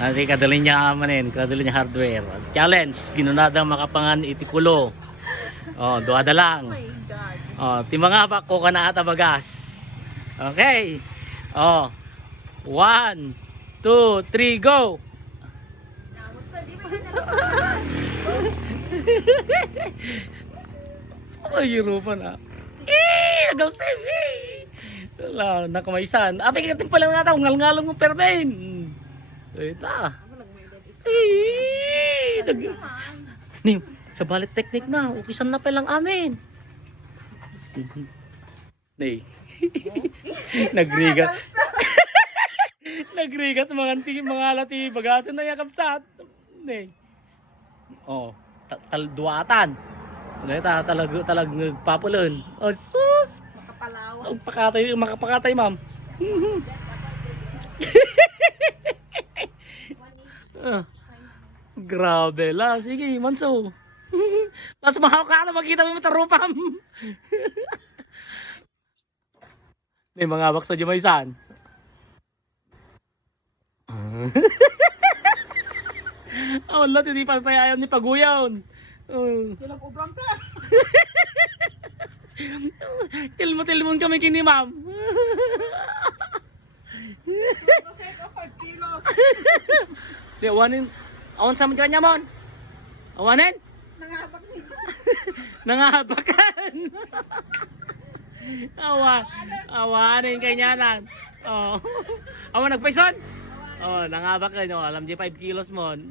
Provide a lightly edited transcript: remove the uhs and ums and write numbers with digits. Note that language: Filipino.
Nanti kadali niya manin, kadali niya hardware. Challenge, ginunadang makapangan itikulo. Oh, duada lang. Oh my God. Oh, timanga ba ko kana ata bagas. Okay. Oh. 1 2 3 go. Namot pa, di ba Ay, Europa na. Agaw sabi. Wala, nakamaisan. Abi kating pala nga tao, ngal-ngalong mo permen. Ita. Ni, sa balit technique na, ukisan na pa lang amin. Ni. Nagrigat. Nagrigat mga lati bagasan na yakap sa. Ni. Oh, duatan. Ito talag nagpapulon. Oh, sus! Makapalawa. Makapakatay, ma'am. Grabe la. Sige, manso. Tapos mahal ka na makita mo matarupam. May mga baksa dyan may saan. Oh, lahat hindi pa tayo ni Paguyaw. Walang ubram sa. Tilmo-tilmon kami kini ma'am. Kasi ito 5 kilos. Di, awanin. Awan sa mga kanya mon. Awanin? Nangahabak niya. Nangahabakan. Awanin kanya nan. Oh. Awan nagpaison? Oh, nangabak ka. No? Alam di 5 kilos mon.